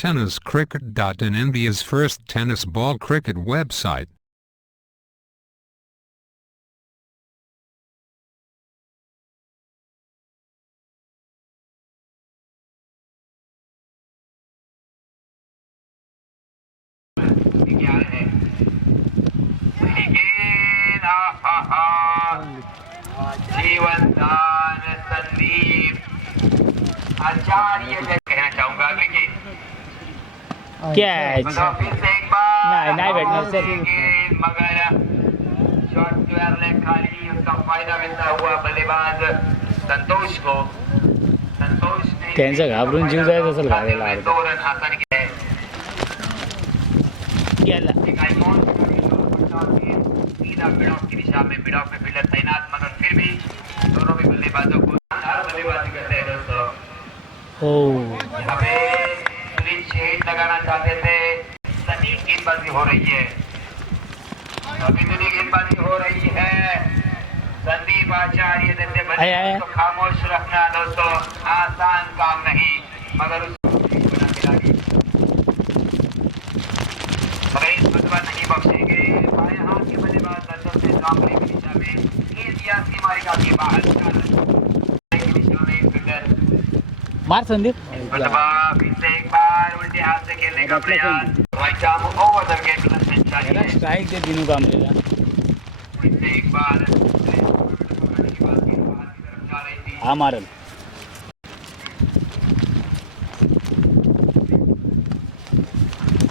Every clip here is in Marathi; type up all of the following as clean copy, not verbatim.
TennisCricket.in, India's first tennis ball cricket website. जीवनदान संदीप आचार्य कहना चाहूंगा कि कैच फिर से एक बार नहीं बैठना सर मगर शॉट स्क्वायर लेग खाली उसका फायदा मिलता हुआ बल्लेबाज संतोष को संतोष ने त्यांचं घाबरून जीव जायचं असेल घालायला 2 रन आसानी के गेला एक आइकॉन सीधा मिड ऑफ की दिशा में मिड ऑफ में फील्डर तैनात मगर फिर भी दोनों भी बल्लेबाजों को बल्लेबाजी करते हैं दोस्तों। हो यहाँ पे क्लीन शीट लगाना चाहते थे, सटीक गेंदबाजी हो रही है, अभी गेंदबाजी हो रही है। संदीप आचार्य जैसे बल्लेबाज को खामोश रखना दोस्तों आसान काम नहीं मगर इस मतबा नहीं बख्शेंगे। बाएं हाथ के बल्लेबाज दर्शक से सामने की दिशा में सीमा रेखा के बाहर की दिशा में फील्डर मार संदीप मतबा फिर से एक बार उल्टे हाथ से खेलने का प्रयास right arm over the gate to strike दे दिनू कामरेला फिर से एक बार हा मारल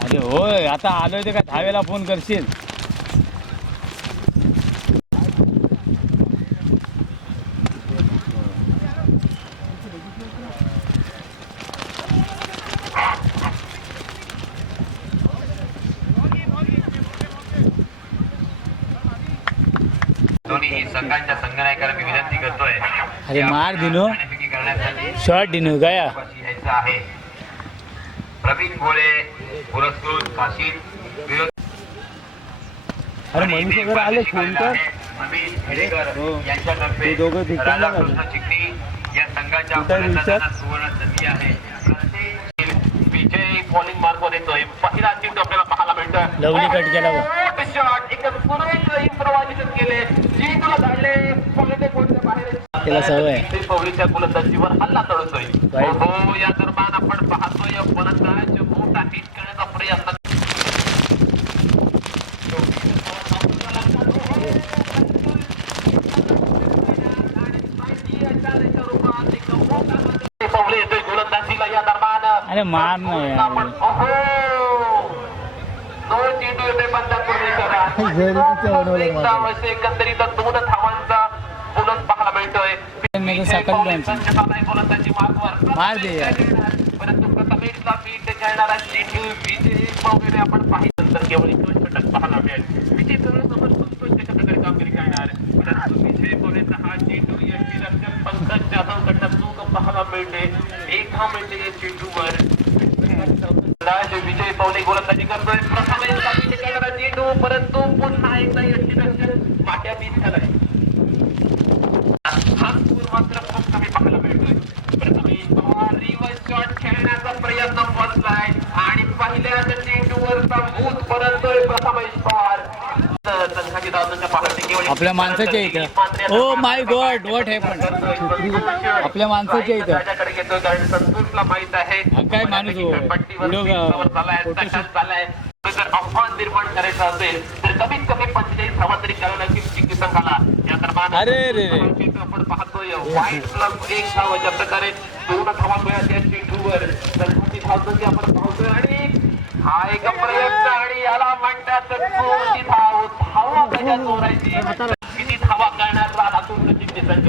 अरे होय आता आलोय ते काय धावेला फोन करशील दोन्ही संघांच्या संघनायकाला मी विनंती करतोय अरे मार दिनू शॉट दिनू गया आहे प्रवीण गोळे पुरस्कृत काशीद विरोध अरे मनुष्य जर आले फोन कर यांच्यातर्फे दोघं ठिकाणी राधाकृष्ण चिखली या संघाच्या फलंदाजांना सुवर्ण संधी आहे। विजय बॉलिंग मार्ग देतोय पहिला चेंडू आपल्याला पाहायला मिळतं लवली कट केला बघ शॉट एकदम सुरेख इम्प्रोव्हायझेशन केले चेंडूला धाडले पॉलिटे कोणत्या बाहेर त्याला सवय आहे. पवलीच्या गोलंदाजीवर हल्ला चढवतोय हो या दरम्यान आपण पाहतोय फलंदाज मोठा हिट करण्याचा प्रयत्न गोलंदाजीला या दरम्यान अरे मार नाही यार दोन चेंडू येते पंचापूर्वी करा एकंदरीत 2 धावांचा बोनस पाहायला मिळतोय गोलंदाजी मार्गवर मार दे यार परंतु प्रथमेशला बीट खेळणारा चेंडू विजय पवलेने आपण पाहिलं तर केवळ 21 षटक पाहायला मिळेल विजय समोर 25 षटकांची कामगिरी करणार परंतु विजय पवलेचा हा चेंडू यष्टीरक्षक पंकज जाधवकडनं चूक पाहायला मिळते 1 धाव मिळते या चेंडूवर विजय पवले गोलंदाजी करतोय प्रथमेशला बीट खेळणारा चेंडू परंतु पुन्हा एकदा यष्टीरक्षक माट्या बीट झालाय हा स्कोर मात्र खूप कमी पाहायला मिळतोय प्रथमेश पवार रिव्हर्स शॉट खेळण्याचा प्रयत्न बसलाय आणि पहिल्याच चेंडूवरचा भूत परतोय प्रथमेश पवार संघाची धावसंख्या पाहते केवळ आपल्या माणसाच्या इथं oh my God what happen आपल्या माणसाच्या इथं त्याच्याकडे घेतोय कारण संतोषला माहित आहे काय माणूस झालाय जर आव्हान निर्माण करायचं असेल तर कमीत कमी 45 धावा तरी करायला चिखली संघाला या दरम्यान आपण पाहतोय वाईट प्लस 1 धाव अशा प्रकारे 2 धावा मिळाल्या त्या चेंडूवर संघाची धावसंख्या आपण पाहतोय आणि हा एक प्रयत्न आणि याला म्हणतात कोणती धाव धावा कशा चोरायची किती धावा करण्यात राहतो चिखली संघ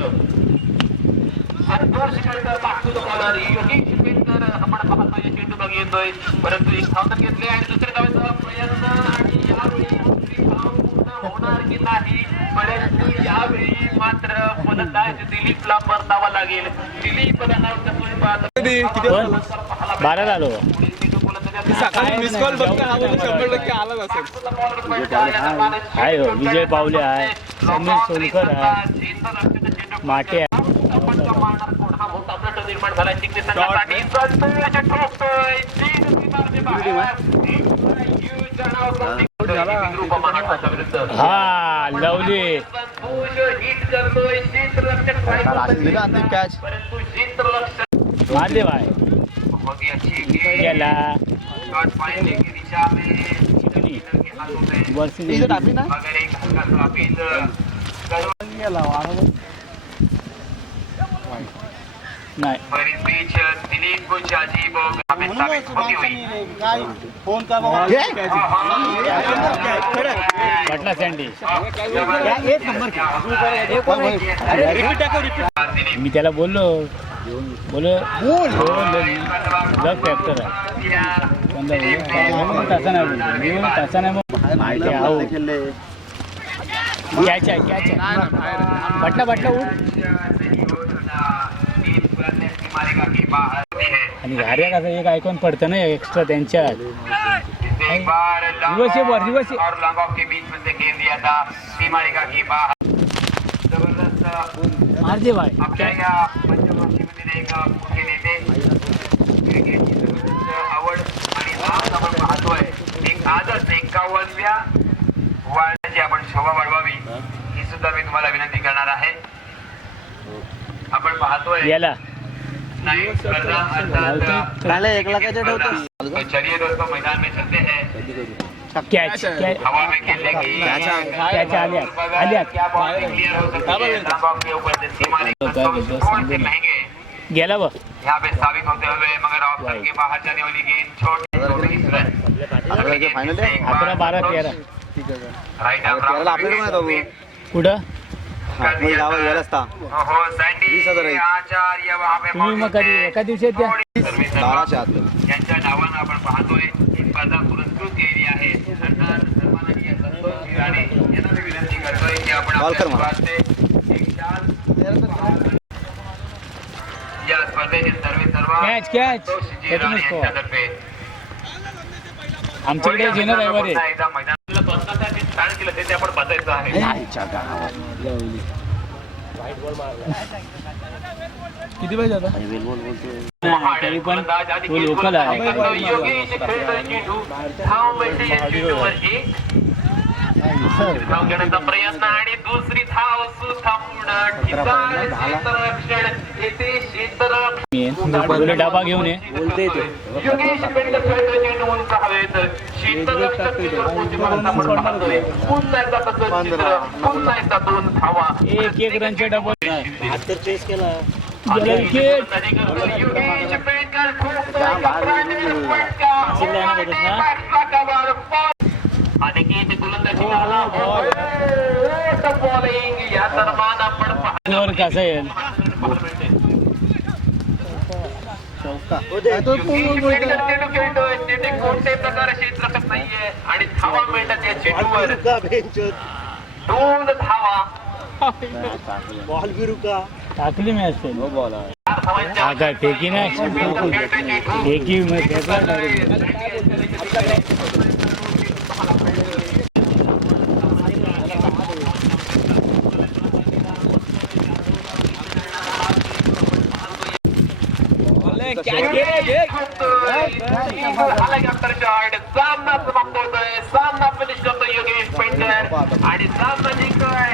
संतोष शेळकर बाजू बॉलर योगेश शेळकर आपण पाहतोय चेंडू बघ येतोय परंतु 1 धाव तर घेतले आणि दुसऱ्या धावेचा प्रयत्न आणि यावेळी दुसरी धाव पूर्ण होणार की नाही परंतु यावेळी मात्र फलंदाज दिलीपला परतावा लागेल दिलीप नावाच्या स्वरूपात 12 झालो सकाळी मिस कॉल बघता हा बोलून 100% आलाच असेल हाय हो विजय पावले आहे समीर सोलकर आहे माटे आहे निर्माण झाला चिखली संघासाठी संतोष ठोकतोय तीन मारते बाहेर ग्रुप महाराष्ट्राच्या विरुद्ध हा लवली संतोष हिट करतोय क्षेत्ररक्षक अंतिम कॅच परंतु क्षेत्ररक्षक मारले भाई बहुत ही अच्छी गेंद गेला शॉट पाने की दिशा में चिकनी के हाथों में वरती इथे टाकली ना मगर एक हल्का सा अपील नाही पर इस बीच दिलीप कुछ अजीब और हमें साबित होती हुई फोन का पटना सँडी दिलीप मी त्याला बोललो लग फॅक्टर आहे तसा नाही बोलतो मी बोललो तसा नाही मग माहिती आहे कॅच आहे बटला उठ आणि घाऱ्या कसं एक ऐकून पडतं ना एक्स्ट्रा त्यांच्यात एक बार रिवर्स है, रिवर्स है। और लॉन्ग के बीच में से गेंद दिया था सीमारेखा की बाहर जबरदस्त मार दे भाई आपल्या या पंचवर्षीमधील एक मोठे नेते क्रिकेटची जबरदस्त आवड आणि आज आपण पाहतोय एक आदर्श 51व्या वाढण्याची आपण शोभा वाढवावी ही सुद्धा मी तुम्हाला विनंती करणार आहे आपण पाहतोय याला नाही स्पर्धा अर्थात पहले 1 लाखाचे ठेवतो तो चलिए दोस्तों मैदान में चलते हैं कॅच हवा में खेलने की कैच आलिया क्या बॉल क्लियर हो सकती है लॉन्ग के ऊपर से सीमारेखा कौन से महंगे गेला बघ यहाँ पे साबित होते हुए मगर ऑप्शन के बाहर जाने वाली गेंद छोटी फाइनल आहे 11-12-13 राइट केरला आपल्याकडे नाही जाऊ कुठं गेला असता हो सैंडी 20,000 आहे. आचार्य वहाँ पे तुम्ही मग कधी एका दिवशी द्या 1200 आत यांच्या डावानं आपण पाहतोय ही स्पर्धा पुरस्कृत केलेली आहे अर्थात सन्माननीय संतोष गिराणे यांना मी विनंती करतोय की आपण कॉल कर आपल्या मला. स्पर्धेत एक शाल या स्पर्धेतील सर्व कॅच संतोषजी राणे यांच्यातर्फे आमच्याकडे जेणं रविवार आहे एकदा मैदानाला स्वतःसाठी स्थान केलं ते आपण बसायचं आहे किती पाहिजे आता तरी पण तो लोकल आहे योगेश खेळतोय चेंडू धाव मिळते या चेंडूवर एक धाव घेण्याचा प्रयत्न आणि दुसरी धाव सुथापूर्ण ठिकाण क्षेत्ररक्षण येथे क्षेत्ररक्षण डबा घेऊन ये योगेश पेंड खेळतोय चेंडू उंच हवेत क्षेत्ररक्षक किशोर पोचेपर्यंत आपण पाहतोय पुन्हा एकदा तसंच चित्र पुन्हा एकदा 2 धावा एक रनचे डबल चेस केला गेला विकेट योगेश पेंडकर ठोकतोय अनिकेत गोलंदाजी आला बॉलिंग या दरम्यान आपण वर कसं येईल कोणते प्रकार क्षेत्ररक्षक नाहीये आणि धावा मिळतात या चेंडूवर 2 धावा बॉल भी रुका टाकली मी असते बॉल हा काय फेकी नाही फेकी सामना फिनिश करतोय योगेश पेंटर आणि सामना जिंकतोय